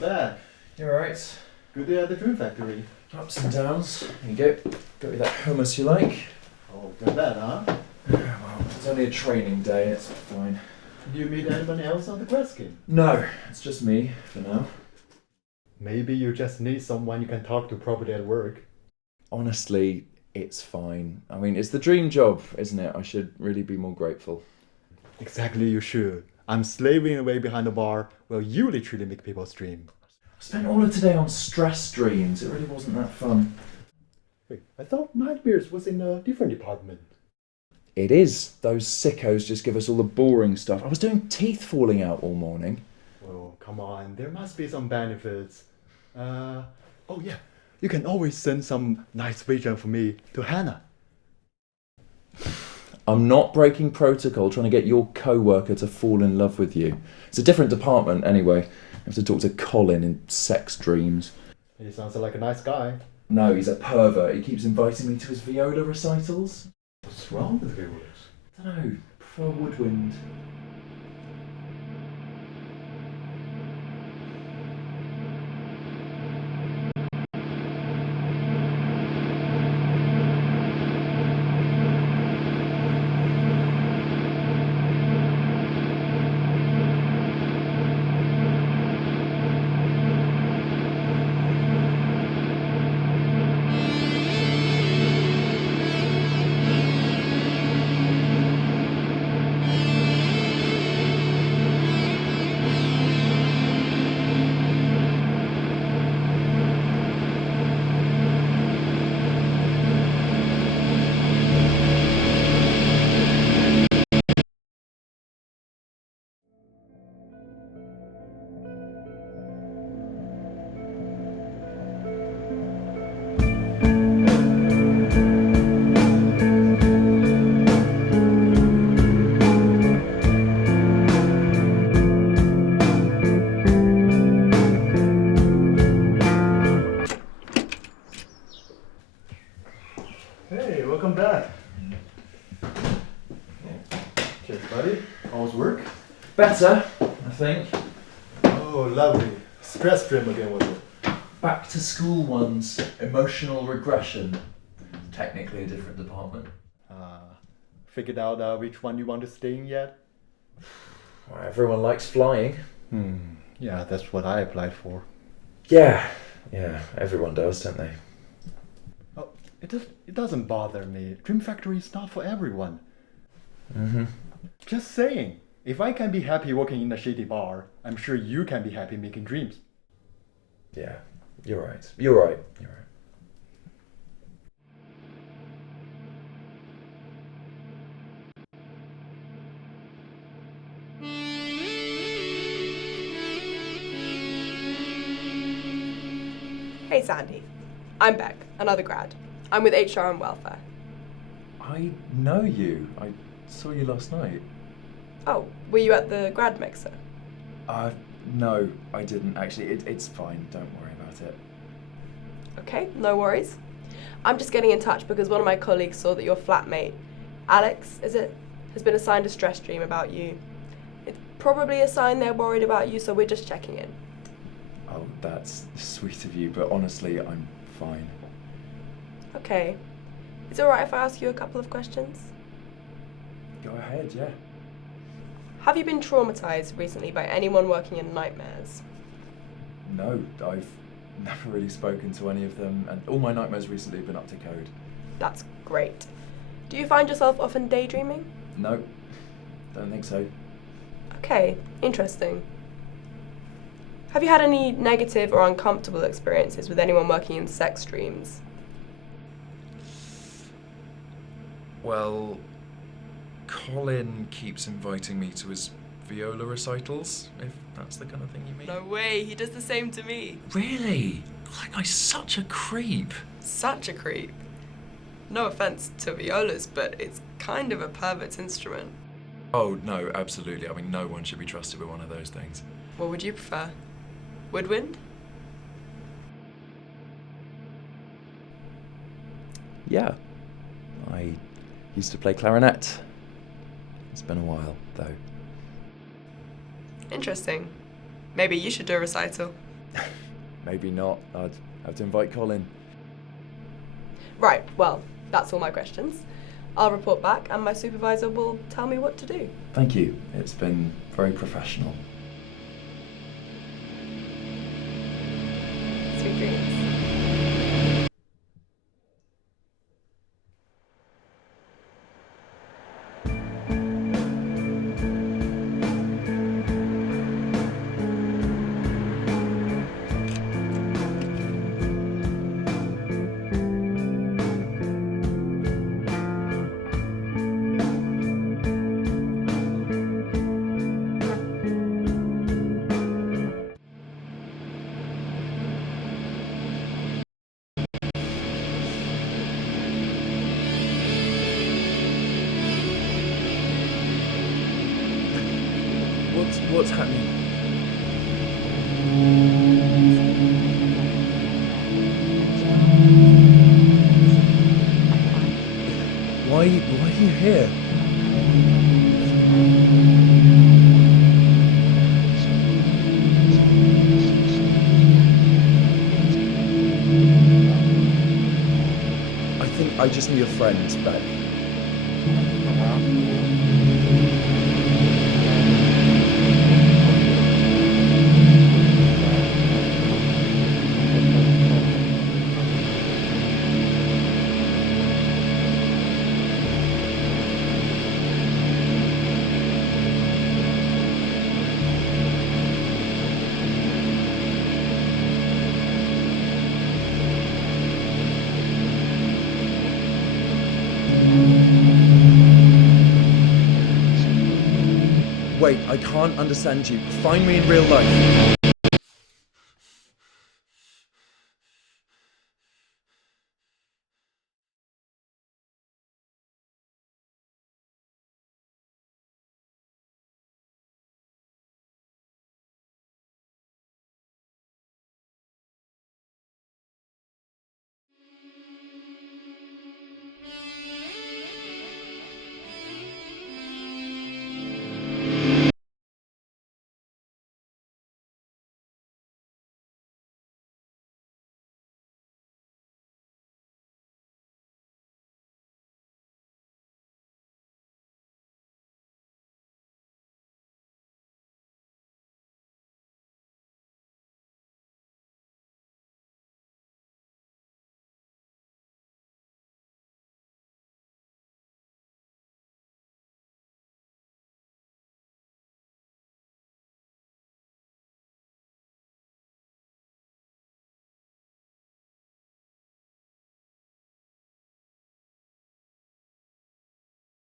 you're back. You alright? Good day at the Dream Factory. Ups and downs. There you go. Got you that hummus you like. Oh, good that, huh? Yeah, well, it's only a training day, it's fine. Do you meet anyone else on the Questkin? No, it's just me for now. Maybe you just need someone you can talk to properly at work. Honestly, it's fine. I mean, it's the dream job, isn't it? I should really be more grateful. Exactly, you should. I'm slaving away behind the bar while you literally make people stream. I spent all of today on stress dreams. It really wasn't that fun. Wait, I thought Nightmares was in a different department. It is. Those sickos just give us all the boring stuff. I was doing teeth falling out all morning. Well, come on, there must be some benefits. Oh yeah, you can always send some nice vision for me to Hannah. I'm not breaking protocol trying to get your co-worker to fall in love with you. It's a different department anyway. I have to talk to Colin in sex dreams. He sounds like a nice guy. No, he's a pervert. He keeps inviting me to his viola recitals. What's wrong with violas? I don't know. Prefer woodwind. Hey, welcome back. Cheers, buddy. How's work? Better, I think. Oh, lovely. Stress dream again, was it? Back to school ones. Emotional regression. Technically a different department. Figured out which one you want to stay in yet? Well, everyone likes flying. Yeah, that's what I applied for. Yeah, everyone does, don't they? Oh, it doesn't bother me. Dream Factory is not for everyone. Mm-hmm. Just saying. If I can be happy working in a shitty bar, I'm sure you can be happy making dreams. Yeah, you're right. Hey Sandy, I'm Beck, another grad. I'm with HR and Welfare. I know you. I saw you last night. Oh, were you at the grad mixer? No, I didn't actually. It's fine. Don't worry about it. Okay, no worries. I'm just getting in touch because one of my colleagues saw that your flatmate, Alex, is it, has been assigned a stress dream about you. It's probably a sign they're worried about you, so we're just checking in. Oh, that's sweet of you, but honestly, I'm fine. Okay. Is it alright if I ask you a couple of questions? Go ahead, yeah. Have you been traumatized recently by anyone working in nightmares? No, I've never really spoken to any of them, and all my nightmares recently have been up to code. That's great. Do you find yourself often daydreaming? No, don't think so. Okay, interesting. Have you had any negative or uncomfortable experiences with anyone working in sex dreams? Well, Colin keeps inviting me to his viola recitals, if that's the kind of thing you mean. No way, he does the same to me. Really? That guy's such a creep. Such a creep. No offense to violas, but it's kind of a pervert's instrument. Oh, no, absolutely. I mean, no one should be trusted with one of those things. What would you prefer? Woodwind? Yeah, I used to play clarinet. It's been a while, though. Interesting. Maybe you should do a recital. Maybe not. I'd have to invite Colin. Right, well, that's all my questions. I'll report back and my supervisor will tell me what to do. Thank you. It's been very professional. Sweet dreams. What's happening? Why are you here? I think I just need a friend back. Wait, I can't understand you. Find me in real life.